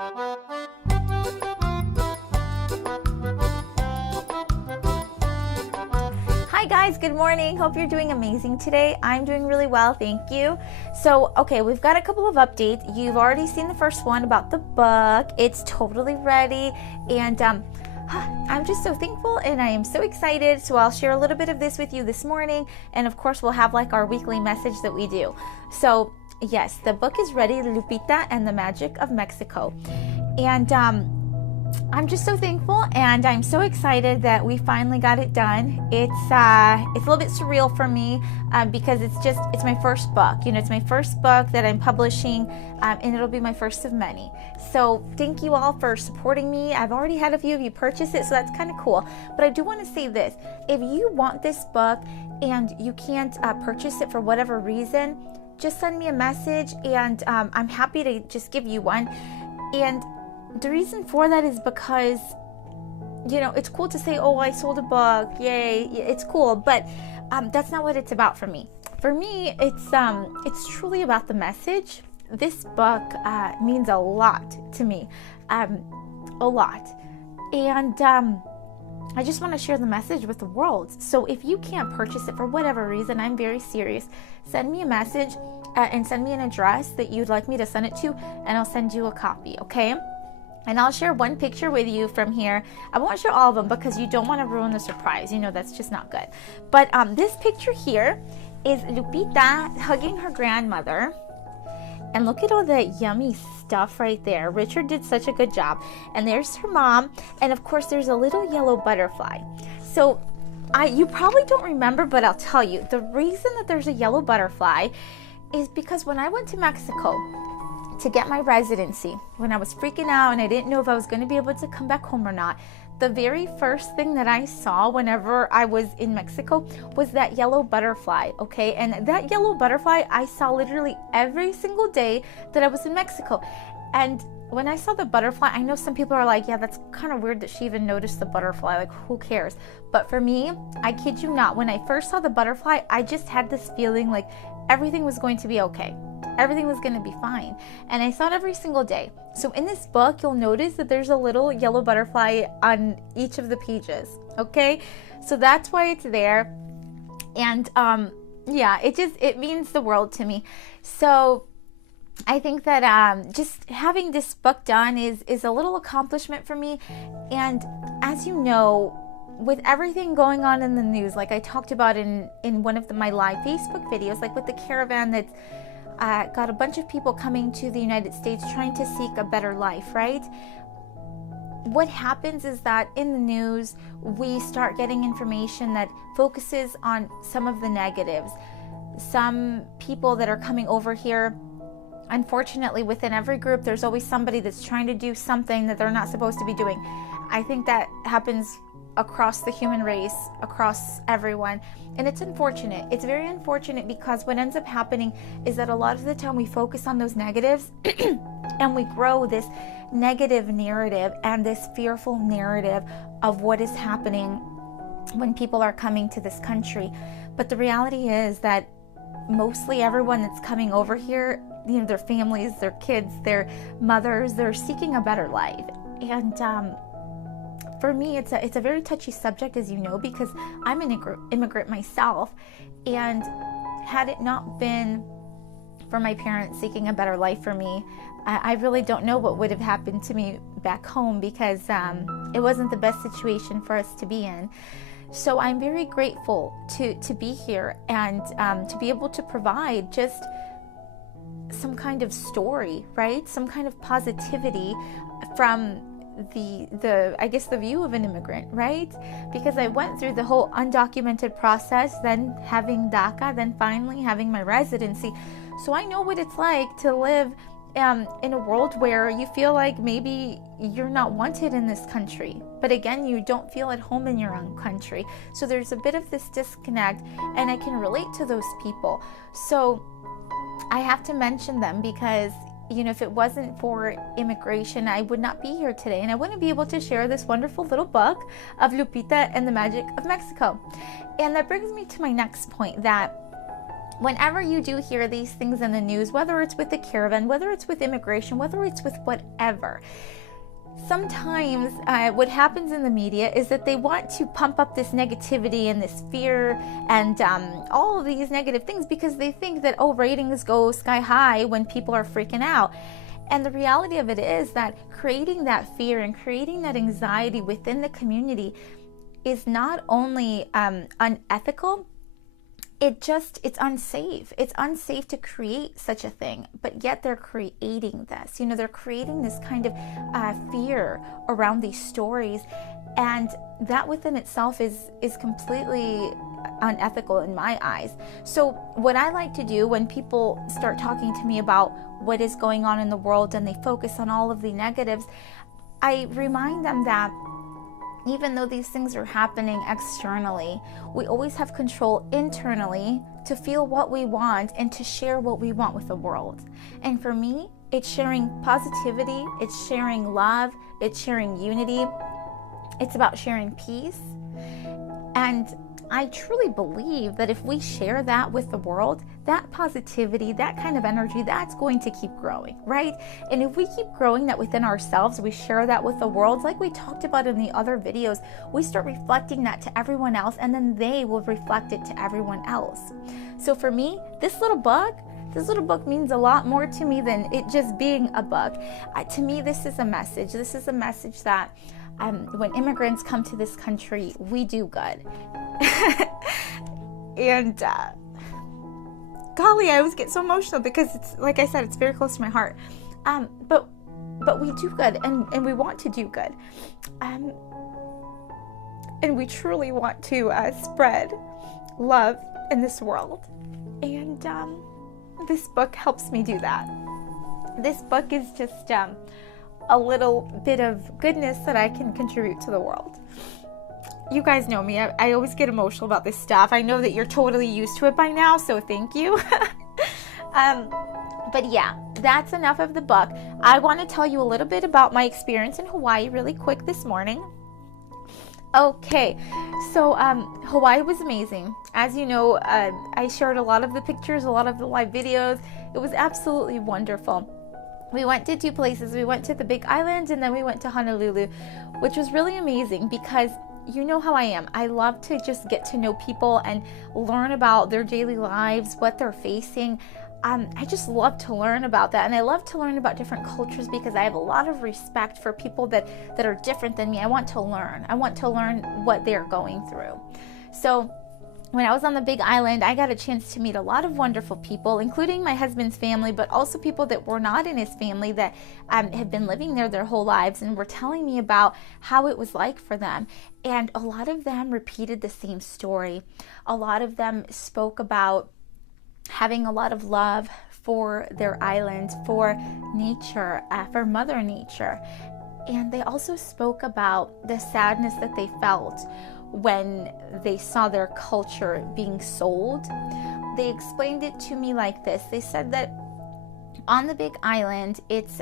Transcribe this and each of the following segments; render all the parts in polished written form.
Hi guys, good morning. Hope you're doing amazing today. I'm doing really well, thank you. So, okay, we've got a couple of updates. You've already seen the first one about the book. It's totally ready, and I'm just so thankful and I am so excited. So I'll share a little bit of this with you this morning, and of course we'll have like our weekly message that we do. So yes, the book is ready, Lupita and the Magic of Mexico. And I'm just so thankful, and I'm so excited that we finally got it done. It's a little bit surreal for me because it's my first book. You know, it's my first book that I'm publishing, and it'll be my first of many. So thank you all for supporting me. I've already had a few of you purchase it, so that's kind of cool. But I do want to say this: if you want this book and you can't purchase it for whatever reason, just send me a message, and I'm happy to just give you one. And the reason for that is because, you know, it's cool to say, oh, I sold a book, yay, it's cool, but that's not what it's about for me. For me, it's truly about the message. This book means a lot to me, a lot. And I just want to share the message with the world. So if you can't purchase it for whatever reason, I'm very serious. Send me a message and send me an address that you'd like me to send it to, and I'll send you a copy, okay? And I'll share one picture with you from here. I won't share all of them because you don't want to ruin the surprise. You know, that's just not good. But this picture here is Lupita hugging her grandmother. And look at all that yummy stuff right there. Richard did such a good job. And there's her mom. And of course, there's a little yellow butterfly. So you probably don't remember, but I'll tell you. The reason that there's a yellow butterfly is because when I went to Mexico to get my residency, when I was freaking out and I didn't know if I was going to be able to come back home or not, the very first thing that I saw whenever I was in Mexico was that yellow butterfly, okay? And that yellow butterfly I saw literally every single day that I was in Mexico. And when I saw the butterfly, I know some people are like, yeah, that's kind of weird that she even noticed the butterfly, like who cares? But for me, I kid you not, when I first saw the butterfly, I just had this feeling like everything was going to be okay. Everything was going to be fine. And I saw it every single day. So in this book, you'll notice that there's a little yellow butterfly on each of the pages, okay? So that's why it's there. And yeah, it means the world to me. So I think that just having this book done is a little accomplishment for me. And as you know, with everything going on in the news, like I talked about in one of my live Facebook videos, like with the caravan that's got a bunch of people coming to the United States trying to seek a better life, right? What happens is that in the news, we start getting information that focuses on some of the negatives. Some people that are coming over here, unfortunately, within every group, there's always somebody that's trying to do something that they're not supposed to be doing. I think that happens across the human race, across everyone. And it's unfortunate. It's very unfortunate because what ends up happening is that a lot of the time we focus on those negatives and we grow this negative narrative and this fearful narrative of what is happening when people are coming to this country. But the reality is that mostly everyone that's coming over here, you know, their families, their kids, their mothers, they're seeking a better life. And for me, it's a very touchy subject, as you know, because I'm an immigrant myself. And had it not been for my parents seeking a better life for me, I really don't know what would have happened to me back home, because it wasn't the best situation for us to be in. So I'm very grateful to be here and to be able to provide just some kind of story, right? Some kind of positivity from the I guess the view of an immigrant, right? Because I went through the whole undocumented process, then having DACA, then finally having my residency. So I know what it's like to live in a world where you feel like maybe you're not wanted in this country, but again, you don't feel at home in your own country. So there's a bit of this disconnect, and I can relate to those people. So I have to mention them because, you know, if it wasn't for immigration, I would not be here today, and I wouldn't be able to share this wonderful little book of Lupita and the Magic of Mexico. And that brings me to my next point, that whenever you do hear these things in the news, whether it's with the caravan, whether it's with immigration, whether it's with whatever, sometimes what happens in the media is that they want to pump up this negativity and this fear and all of these negative things because they think that, oh, ratings go sky high when people are freaking out. And the reality of it is that creating that fear and creating that anxiety within the community is not only unethical, it's unsafe. It's unsafe to create such a thing, but yet they're creating this. They're creating this kind of fear around these stories, and that within itself is completely unethical in my eyes. So what I like to do when people start talking to me about what is going on in the world and they focus on all of the negatives, I remind them that even though these things are happening externally, we always have control internally to feel what we want and to share what we want with the world. And for me, it's sharing positivity, it's sharing love, it's sharing unity, it's about sharing peace. And I truly believe that if we share that with the world, that positivity, that kind of energy, that's going to keep growing, right? And if we keep growing that within ourselves, we share that with the world, like we talked about in the other videos, we start reflecting that to everyone else, and then they will reflect it to everyone else. So for me, this little book means a lot more to me than it just being a book. To me, this is a message. This is a message that when immigrants come to this country, we do good. And golly, I always get so emotional because it's, like I said, it's very close to my heart. But we do good, and we want to do good. And we truly want to spread love in this world. And this book helps me do that. This book is just a little bit of goodness that I can contribute to the world. You guys know me. I always get emotional about this stuff. I know that you're totally used to it by now, so thank you. But yeah, that's enough of the book. I want to tell you a little bit about my experience in Hawaii really quick this morning. Okay, so Hawaii was amazing. As you know, I shared a lot of the pictures, a lot of the live videos. It was absolutely wonderful. We went to two places. We went to the Big Island, and then we went to Honolulu, which was really amazing because you know how I am. I love to just get to know people and learn about their daily lives, what they're facing. I just love to learn about that, and I love to learn about different cultures because I have a lot of respect for people that are different than me. I want to learn. I want to learn what they're going through. So when I was on the Big Island, I got a chance to meet a lot of wonderful people, including my husband's family, but also people that were not in his family that had been living there their whole lives and were telling me about how it was like for them. And a lot of them repeated the same story. A lot of them spoke about having a lot of love for their island, for nature, for Mother Nature. And they also spoke about the sadness that they felt when they saw their culture being sold. They explained it to me like this. They said that on the Big Island, it's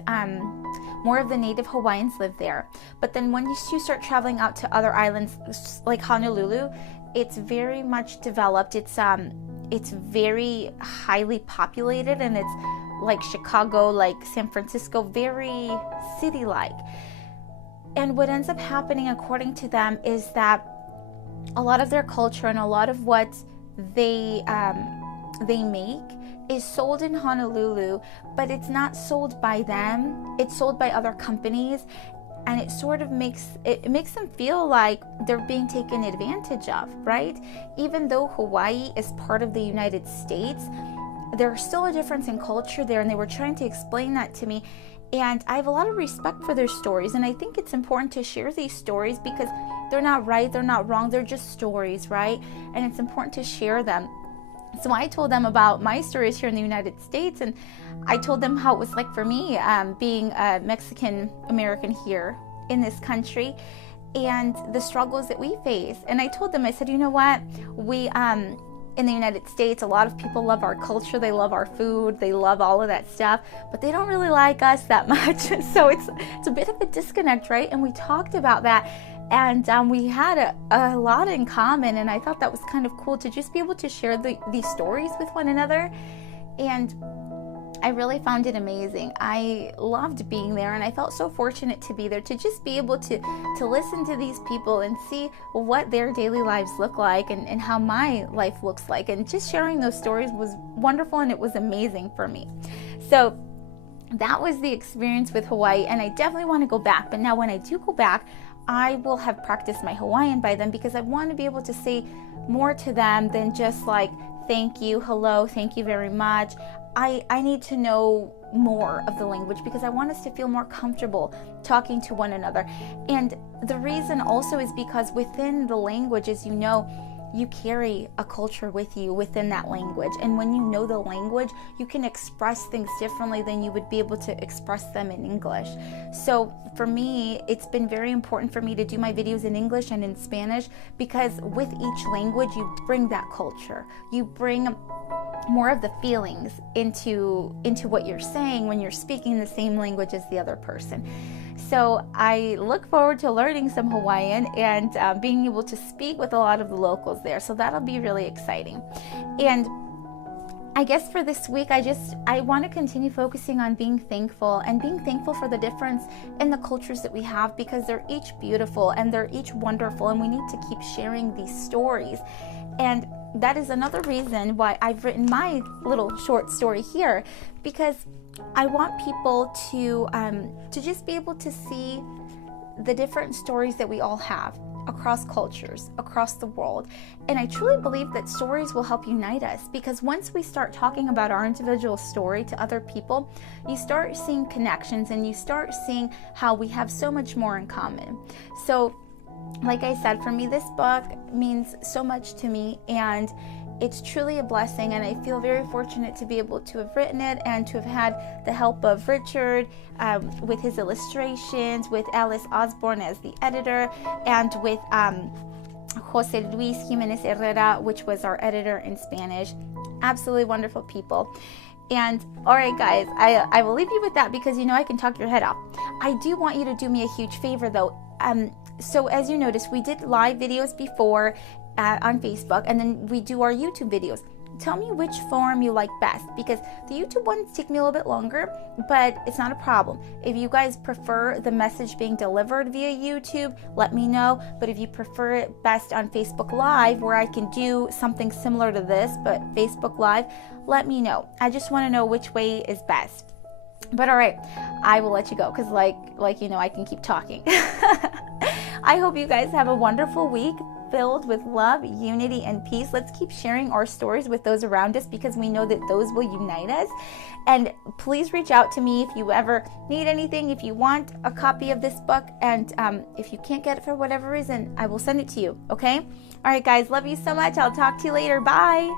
more of the native Hawaiians live there. But then when you start traveling out to other islands like Honolulu, it's very much developed. It's very highly populated, and it's like Chicago, like San Francisco, very city-like. And what ends up happening, according to them, is that a lot of their culture and a lot of what they make is sold in Honolulu, but it's not sold by them. It's sold by other companies, and it sort of makes them feel like they're being taken advantage of, right? Even though Hawaii is part of the United States, there's still a difference in culture there, and they were trying to explain that to me. And I have a lot of respect for their stories, and I think it's important to share these stories because they're not right, they're not wrong, they're just stories, right? And it's important to share them. So I told them about my stories here in the United States, and I told them how it was like for me being a Mexican American here in this country and the struggles that we face. And I told them, I said, you know what, we in the United States, a lot of people love our culture, they love our food, they love all of that stuff, but they don't really like us that much. So it's a bit of a disconnect, right? And we talked about that. And we had a lot in common, and I thought that was kind of cool to just be able to share these stories with one another. And I really found it amazing. I loved being there, and I felt so fortunate to be there, to just be able to listen to these people and see what their daily lives look like, and how my life looks like. And just sharing those stories was wonderful, and it was amazing for me. So that was the experience with Hawaii, and I definitely want to go back. But now when I do go back, I will have practiced my Hawaiian by then, because I want to be able to say more to them than just like, thank you, hello, thank you very much. I need to know more of the language, because I want us to feel more comfortable talking to one another. And the reason also is because within the language, as you know, you carry a culture with you within that language. And when you know the language, you can express things differently than you would be able to express them in English. So for me, it's been very important for me to do my videos in English and in Spanish, because with each language, you bring that culture. You bring more of the feelings into what you're saying when you're speaking the same language as the other person. So I look forward to learning some Hawaiian and being able to speak with a lot of the locals there. So that'll be really exciting. And I guess for this week, I want to continue focusing on being thankful, and being thankful for the difference in the cultures that we have, because they're each beautiful and they're each wonderful, and we need to keep sharing these stories. And that is another reason why I've written my little short story here, because I want people to just be able to see the different stories that we all have across cultures, across the world. And I truly believe that stories will help unite us, because once we start talking about our individual story to other people, you start seeing connections, and you start seeing how we have so much more in common. So like I said, for me, this book means so much to me, and it's truly a blessing, and I feel very fortunate to be able to have written it, and to have had the help of Richard with his illustrations, with Alice Osborne as the editor, and with Jose Luis Jimenez Herrera, which was our editor in Spanish. Absolutely wonderful people. And all right, guys, I will leave you with that, because you know I can talk your head off. I do want you to do me a huge favor, though. So as you noticed, we did live videos before on Facebook, and then we do our YouTube videos. Tell me which form you like best, because the YouTube ones take me a little bit longer, but it's not a problem. If you guys prefer the message being delivered via YouTube, let me know. But if you prefer it best on Facebook Live, where I can do something similar to this, but Facebook Live, let me know. I just want to know which way is best. But all right, I will let you go, because like you know, I can keep talking. I hope you guys have a wonderful week filled with love, unity, and peace. Let's keep sharing our stories with those around us, because we know that those will unite us. And please reach out to me if you ever need anything, if you want a copy of this book, and if you can't get it for whatever reason, I will send it to you, okay? All right, guys, love you so much. I'll talk to you later. Bye.